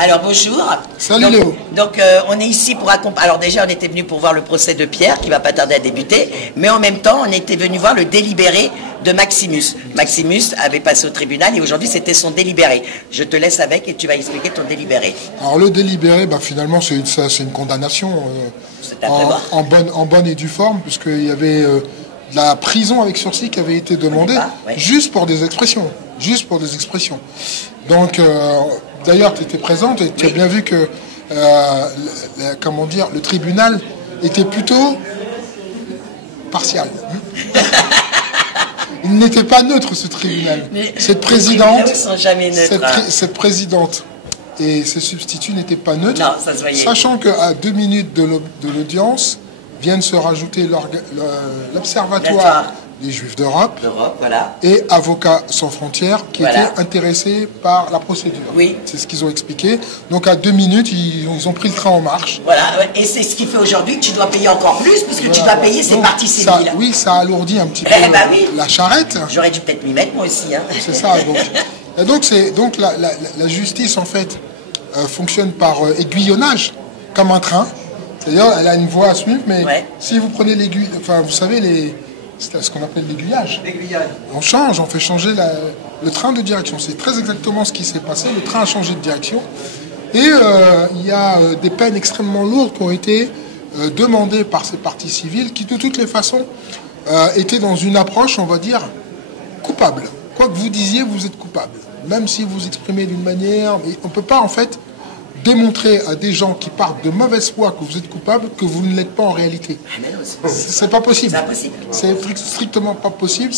Alors bonjour. Salut Léo. Donc on est ici pour accompagner. Alors déjà on était venu pour voir le procès de Pierre qui va pas tarder à débuter, mais en même temps on était venu voir le délibéré de Maximus. Maximus avait passé au tribunal et aujourd'hui c'était son délibéré. Je te laisse avec et tu vas expliquer ton délibéré. Alors le délibéré, finalement c'est une condamnation en bonne et due forme, puisqu'il y avait de la prison avec sursis qui avait été demandée juste pour des expressions. Donc d'ailleurs tu étais présente et tu as bien vu que le tribunal était plutôt partial. Il n'était pas neutre, ce tribunal. Cette présidente, cette présidente et ses substituts n'étaient pas neutres, non, ça se voyait. Sachant qu'à 2 minutes de l'audience viennent se rajouter l'Observatoire des Juifs d'Europe voilà. et Avocats sans frontières qui étaient intéressés par la procédure. Oui. C'est ce qu'ils ont expliqué. Donc à 2 minutes, ils ont pris le train en marche. Voilà, et c'est ce qui fait aujourd'hui que tu dois payer encore plus, puisque tu dois payer ces parties civiles. Oui, ça alourdit un petit peu la charrette. J'aurais dû peut-être m'y mettre moi aussi. Hein. C'est ça. Donc la justice, en fait, fonctionne par aiguillonnage, comme un train. C'est-à-dire, elle a une voie à suivre, mais si vous prenez l'aiguille, vous savez, c'est ce qu'on appelle l'aiguillage. On change, on fait changer le train de direction. C'est très exactement ce qui s'est passé. Le train a changé de direction. Et il y a des peines extrêmement lourdes qui ont été demandées par ces parties civiles qui, de toutes les façons, étaient dans une approche, on va dire, coupable. Quoi que vous disiez, vous êtes coupable. Même si vous exprimez d'une manière... Mais on ne peut pas, en fait, démontrer à des gens qui partent de mauvaise foi que vous êtes coupable que vous ne l'êtes pas en réalité. C'est pas possible. C'est strictement pas possible.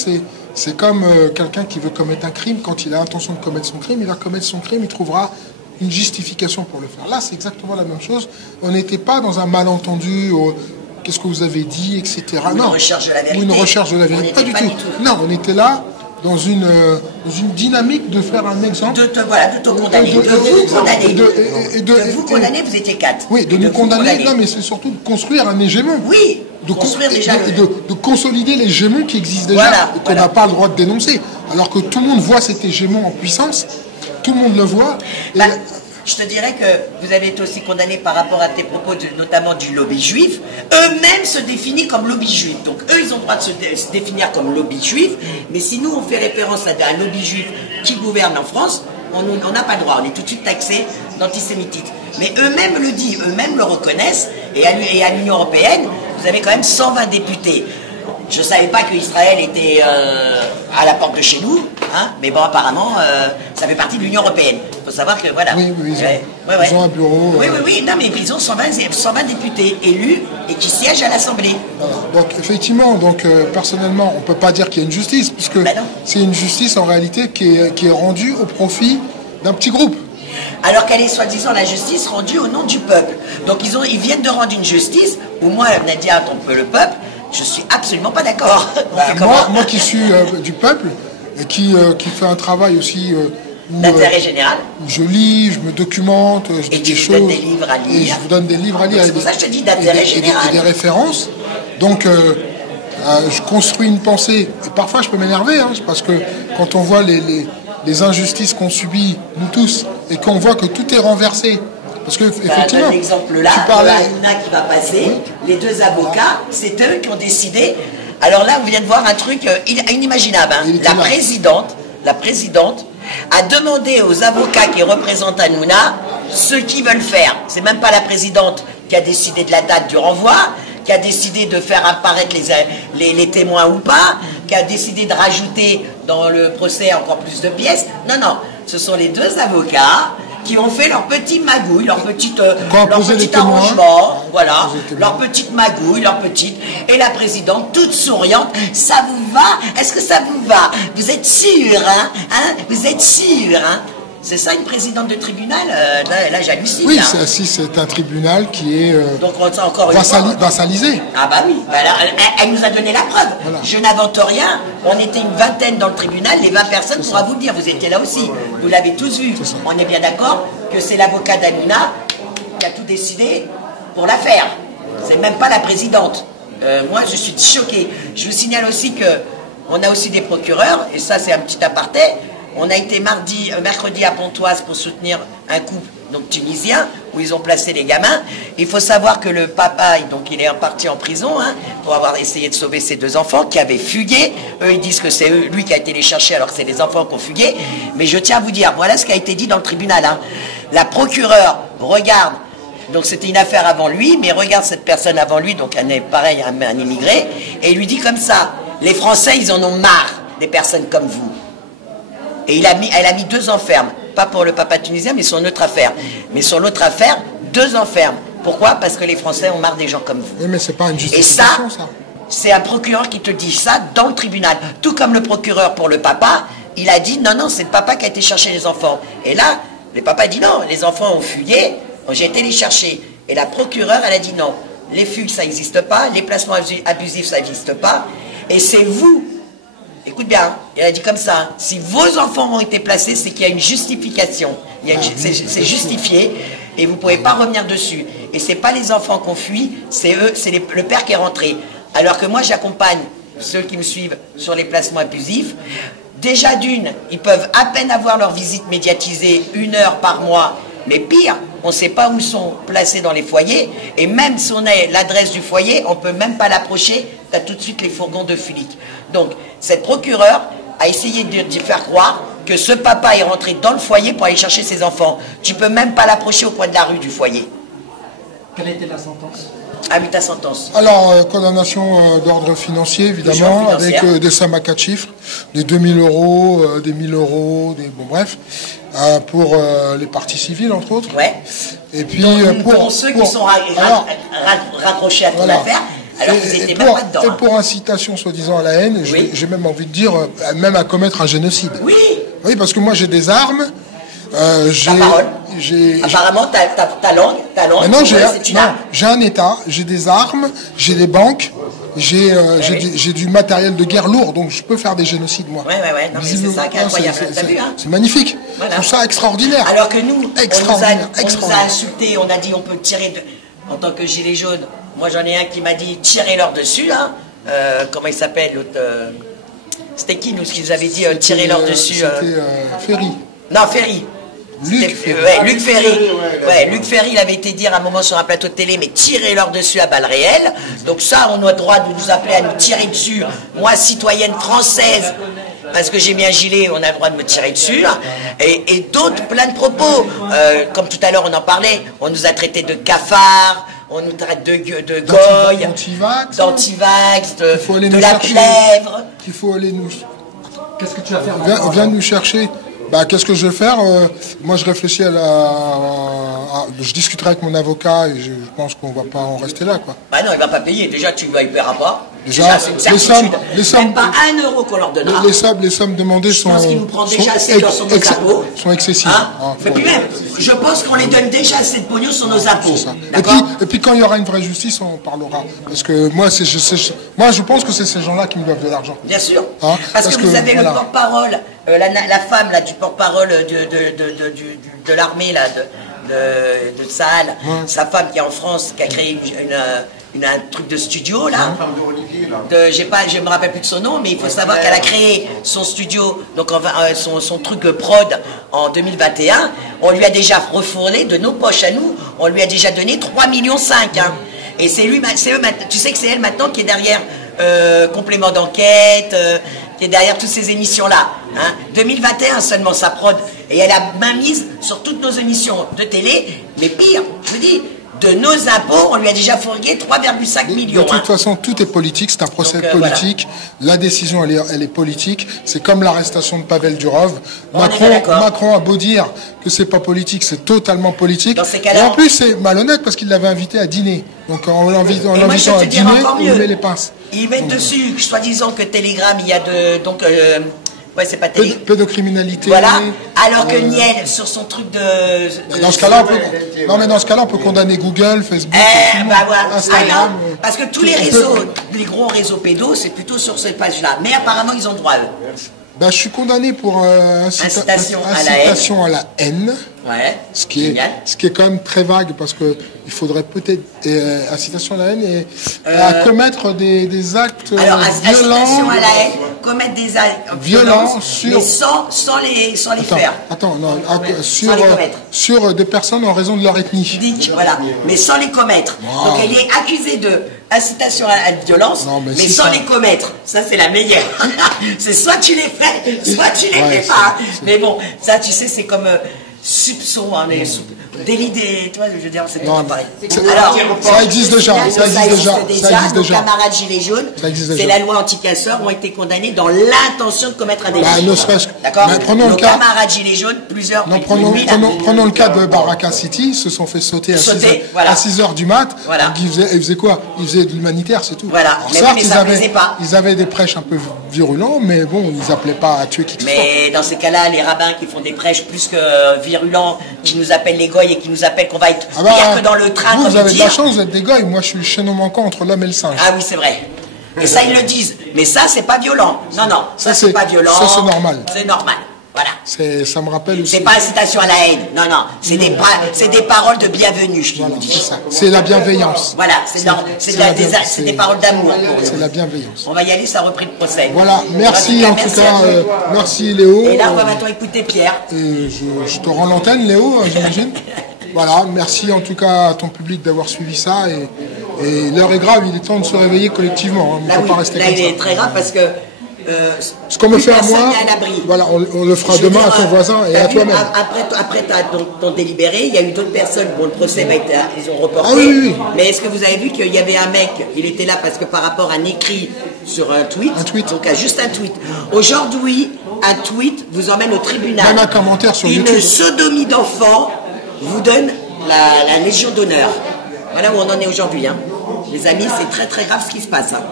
C'est comme quelqu'un qui veut commettre un crime. Quand il a l'intention de commettre son crime, il va commettre son crime, il trouvera une justification pour le faire. Là, c'est exactement la même chose. On n'était pas dans un malentendu, qu'est-ce que vous avez dit, etc. Une recherche de la vérité. Ou une recherche de la vérité. Pas du tout. Non, on était là dans une dynamique de faire un exemple. De te condamner. De vous condamner, vous étiez 4. Oui, de nous condamner, non, mais c'est surtout de construire un hégémon. Oui, de construire déjà. De consolider l'hégémon qui existe déjà et qu'on n'a pas le droit de dénoncer. Alors que tout le monde voit cet hégémon en puissance, tout le monde le voit. Je te dirais que vous avez été aussi condamné par rapport à tes propos, notamment du lobby juif. Eux-mêmes se définissent comme lobby juif. Donc eux, ils ont le droit de se définir comme lobby juif. Mais si nous, on fait référence à un lobby juif qui gouverne en France, on n'a pas le droit. On est tout de suite taxé d'antisémitisme. Mais eux-mêmes le disent, eux-mêmes le reconnaissent. Et à l'Union européenne, vous avez quand même 120 députés. Je ne savais pas qu'Israël était à la porte de chez nous, hein, mais bon, apparemment, ça fait partie de l'Union européenne. Il faut savoir que, voilà. Oui, ils ont un bureau. Oui, non, mais ils ont 120 députés élus et qui siègent à l'Assemblée. Donc, effectivement, personnellement, on ne peut pas dire qu'il y a une justice, puisque c'est une justice, en réalité, qui est rendue au profit d'un petit groupe. Alors qu'elle est soi-disant la justice rendue au nom du peuple. Donc, ils viennent de rendre une justice, où moi, Nadia, on peut le peuple, je suis absolument pas d'accord. Moi qui suis du peuple et qui fait un travail aussi d'intérêt général, où je lis, je me documente, je dis des choses, des livres à lire. Et je vous donne des livres à lire. C'est pour ça que je te dis d'intérêt général. Et des références. Donc je construis une pensée. Et parfois je peux m'énerver, hein, parce que quand on voit les injustices qu'on subit, nous tous, et qu'on voit que tout est renversé. Parce que, effectivement, un exemple là, Hanouna qui va passer, les 2 avocats, c'est eux qui ont décidé. Alors là, on vient de voir un truc inimaginable. Hein. La présidente a demandé aux avocats qui représentent Hanouna ce qu'ils veulent faire. C'est même pas la présidente qui a décidé de la date du renvoi, qui a décidé de faire apparaître les témoins ou pas, qui a décidé de rajouter dans le procès encore plus de pièces. Non, ce sont les 2 avocats qui ont fait leur petite magouille, leur petit arrangement, voilà, leur petite magouille, et la présidente toute souriante, ça vous va? Est-ce que ça vous va? Vous êtes sûr, hein? Vous êtes sûr, hein? C'est ça une présidente de tribunal? Là j'hallucine. Oui, c'est un tribunal qui est donc on sait encore vassalisé. Ah bah oui, elle nous a donné la preuve. Voilà. Je n'invente rien, on était une vingtaine dans le tribunal, les 20 personnes pourra vous le dire, vous étiez là aussi, vous l'avez tous vu. On est bien d'accord que c'est l'avocat d'Hanouna qui a tout décidé pour l'affaire. C'est même pas la présidente. Moi je suis choqué. Je vous signale aussi que on a aussi des procureurs, et ça c'est un petit aparté. On a été mercredi à Pontoise pour soutenir un couple donc tunisien où ils ont placé les gamins. Il faut savoir que le papa, donc il est parti en prison pour avoir essayé de sauver ses 2 enfants qui avaient fugué. Eux, ils disent que c'est lui qui a été les chercher alors que c'est les enfants qui ont fugué. Mais je tiens à vous dire, voilà ce qui a été dit dans le tribunal. La procureure regarde, donc c'était une affaire avant lui, mais regarde cette personne avant lui, donc elle est pareil, un immigré, et il lui dit comme ça, les Français, ils en ont marre des personnes comme vous. Et elle a mis 2 ans ferme. Pas pour le papa tunisien, mais sur une autre affaire. Mais sur l'autre affaire, 2 ans ferme. Pourquoi? Parce que les Français ont marre des gens comme vous. Oui, mais c'est pas une justification, ça. C'est un procureur qui te dit ça dans le tribunal. Tout comme le procureur pour le papa, il a dit non, c'est le papa qui a été chercher les enfants. Et là, le papa dit non, les enfants ont fugué, j'ai été les chercher. Et la procureure, elle a dit non, les fugues, ça n'existe pas, les placements abusifs, ça n'existe pas. Et c'est vous. Écoute bien, il a dit comme ça, si vos enfants ont été placés, c'est qu'il y a une justification. C'est justifié et vous ne pouvez pas revenir dessus. Et ce n'est pas les enfants qu'on fuit, c'est eux, c'est le père qui est rentré. Alors que moi, j'accompagne ceux qui me suivent sur les placements abusifs. Déjà d'une, ils peuvent à peine avoir leur visite médiatisée 1 heure par mois. Mais pire, on ne sait pas où ils sont placés dans les foyers. Et même si on a l'adresse du foyer, on ne peut même pas l'approcher. Tu as tout de suite les fourgons de flics. Donc, cette procureure a essayé de faire croire que ce papa est rentré dans le foyer pour aller chercher ses enfants. Tu ne peux même pas l'approcher au coin de la rue du foyer. Quelle était la sentence? Ah oui, ta sentence. Alors, condamnation d'ordre financier, évidemment, avec des sommes à 4 chiffres, des 2000 €, des 1000 €, bon bref, pour les parties civiles, entre autres. Ouais. Et puis, pour ceux qui sont raccrochés à toute l'affaire, alors qu'ils n'étaient même pas dedans. Et pour incitation, soi-disant, à la haine, oui. J'ai même envie de dire, même à commettre un génocide. Oui. Oui, parce que moi, j'ai des armes. Ta parole. Apparemment, ta langue. Mais non, j'ai un État, j'ai des armes, j'ai des banques, j'ai du matériel de guerre lourd, donc je peux faire des génocides, moi. Ouais. Non, mais c'est ça qui est incroyable. T'as vu, hein? C'est magnifique. Voilà. Je trouve ça extraordinaire. Alors que nous, on nous a insultés, on a dit on peut tirer en tant que gilet jaune. Moi, j'en ai un qui m'a dit tirez-leur dessus, hein. Comment il s'appelle, l'autre c'était qui, nous, ce qu'ils avaient dit tirez-leur dessus C'était Ferry. Non, Ferry. Luc Ferry, il avait été dire à un moment sur un plateau de télé, mais tirez-leur dessus à balles réelles. Donc ça, on a le droit de nous appeler à nous tirer dessus. Moi, citoyenne française, parce que j'ai mis un gilet, on a le droit de me tirer dessus. Et d'autres, plein de propos. Comme tout à l'heure, on en parlait, on nous a traités de cafards, on nous traite de goy, d'antivax, de la plèvre. Il faut aller nous... Qu'est-ce que tu vas faire? Viens nous chercher. Bah, qu'est-ce que je vais faire? Moi, je réfléchis je discuterai avec mon avocat et je pense qu'on va pas en rester là, quoi. Bah non, il va pas payer. Déjà, il paiera pas. Déjà, c'est une certitude. Même pas 1 euro qu'on leur donnera. Les sommes demandées sont... Je pense qu'ils nous prennent déjà assez sur nos impôts. Sont excessives. Mais puis même, je pense qu'on les donne déjà assez de pognon sur nos impôts. Et puis quand il y aura une vraie justice, on parlera. Parce que moi, je pense que c'est ces gens-là qui me doivent de l'argent. Bien sûr. Parce que vous avez le porte-parole, la femme là, du porte-parole de l'armée là, de Sahel, sa femme qui est en France, qui a créé un truc de studio là. Je me rappelle plus de son nom, mais il faut savoir qu'elle a créé son studio, donc son truc prod en 2021. On lui a déjà refourné de nos poches à nous, on lui a déjà donné 3,5 millions. Et c'est eux, tu sais que c'est elle maintenant qui est derrière complément d'enquête, qui est derrière toutes ces émissions-là. 2021 seulement sa prod. Et elle a main mise sur toutes nos émissions de télé. Mais pire, je me dis, de nos impôts, on lui a déjà fourgué 3,5 millions. De toute façon, tout est politique, c'est un procès politique. Voilà. La décision, elle est politique. C'est comme l'arrestation de Pavel Durov. Macron a beau dire que c'est pas politique, c'est totalement politique. Et en plus, c'est malhonnête parce qu'il l'avait invité à dîner. Donc en l'invitant à dîner, il met les pinces. Ils mettent dessus, soi-disant que Telegram, il y a c'est pas pédocriminalité. Voilà. Alors que Niel, sur son truc dans ce cas-là, on peut condamner Google, Facebook, Instagram. Parce que tous les réseaux, les gros réseaux pédos, c'est plutôt sur cette page-là. Mais apparemment, ils ont droit, eux. Ben, je suis condamné pour incitation à la haine. Ouais. Ce qui est quand même très vague parce que il faudrait peut-être incitation à la haine et à commettre des actes alors, violents. Incitation à la haine, commettre des actes violents, mais sans les faire. Attends, non, sur des personnes en raison de leur ethnie. Voilà, mais sans les commettre. Wow. Donc elle est accusée de incitation à la violence, mais sans les commettre. Ça c'est la meilleure. C'est soit tu les fais, soit tu les fais pas. Mais bon, ça tu sais c'est comme soupçon, délit des... Tu vois, je veux dire, c'est pas pareil. Alors, ça existe déjà. Ça existe déjà. Nos camarades gilets jaunes, c'est la loi anti-casseurs, ont été condamnés dans l'intention de commettre un délit. D'accord. Nos camarades gilets jaunes, plusieurs... Prenons le cas de Baraka City, ils se sont fait sauter à 6 heures du mat. Ils faisaient quoi? Ils faisaient de l'humanitaire, c'est tout. Voilà. Mais ça ne plaisait pas. Ils avaient des prêches un peu virulents, mais bon, ils n'appelaient pas à tuer qui que ce soit. Mais dans ces cas-là, les rabbins qui font des prêches plus que virulents, qui nous appellent les goy et qui nous appellent qu'on va être pire que dans le train. Vous avez de la chance d'être des goy, moi je suis le chaînon manquant entre l'homme et le singe. Ah oui, c'est vrai. Et ça, ils le disent. Mais ça, c'est pas violent. Non, ça c'est pas violent. Ça c'est normal. C'est normal. Voilà. Ça me rappelle aussi. C'est pas incitation à la haine. Non. C'est des paroles de bienvenue, je vous dis. C'est la bienveillance. Voilà, c'est des paroles d'amour. C'est la bienveillance. On va y aller, ça a repris le procès. Voilà, merci en tout cas. Merci Léo. Et là, on va maintenant écouter Pierre. Je te rends l'antenne, Léo, j'imagine. Voilà, merci en tout cas à ton public d'avoir suivi ça. Et l'heure est grave, il est temps de se réveiller collectivement. Hein. On peut pas rester comme ça. Là, il est très grave parce que. Ce qu'on me fait à moi, voilà, on le fera demain à ton voisin et à toi-même. Après ton délibéré, il y a eu d'autres personnes. Bon, le procès va être, ils ont reporté. Ah, oui. Mais est-ce que vous avez vu qu'il y avait un mec, il était là parce que par rapport à un écrit sur un tweet. Donc juste un tweet. Aujourd'hui, un tweet vous emmène au tribunal. Même un commentaire sur YouTube. Une sodomie d'enfant vous donne la Légion d'honneur. Voilà où on en est aujourd'hui. Hein. Les amis, c'est très très grave ce qui se passe. Hein.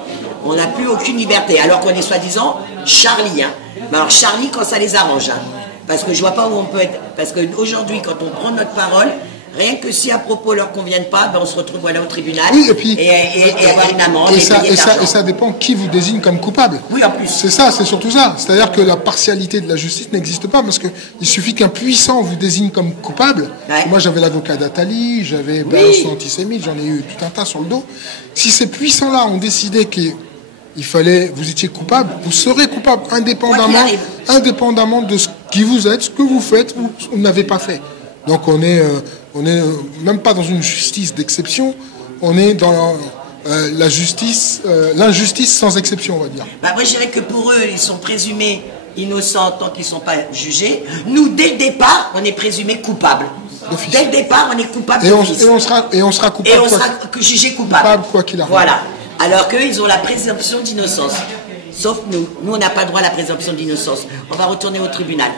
On n'a plus aucune liberté, alors qu'on est soi-disant Charlie. Hein. Mais alors Charlie quand ça les arrange. Hein. Parce que je vois pas où on peut être. Parce qu'aujourd'hui, quand on prend notre parole, rien que si à propos leur conviennent pas, ben on se retrouve au tribunal et avoir une amende. Et ça dépend qui vous désigne comme coupable. Oui, en plus. C'est ça, c'est surtout ça. C'est-à-dire que la partialité de la justice n'existe pas parce qu'il suffit qu'un puissant vous désigne comme coupable. Ouais. Moi, j'avais l'avocat d'Atali, j'avais Balançon antisémite, j'en ai eu tout un tas sur le dos. Si ces puissants-là ont décidé qu'il fallait, vous étiez coupable, vous serez coupable indépendamment de ce qui vous êtes, ce que vous faites ou vous n'avez pas fait. Donc on est même pas dans une justice d'exception, on est dans la justice, l'injustice sans exception, on va dire. Bah moi je dirais que pour eux, ils sont présumés innocents tant qu'ils ne sont pas jugés. Nous, dès le départ, on est présumés coupables. Dès le départ, on est coupable. Et on sera coupable. Et on sera jugé coupable. Quoi qu'il arrive. Voilà. Alors qu'eux, ils ont la présomption d'innocence. Sauf nous. Nous, on n'a pas droit à la présomption d'innocence. On va retourner au tribunal.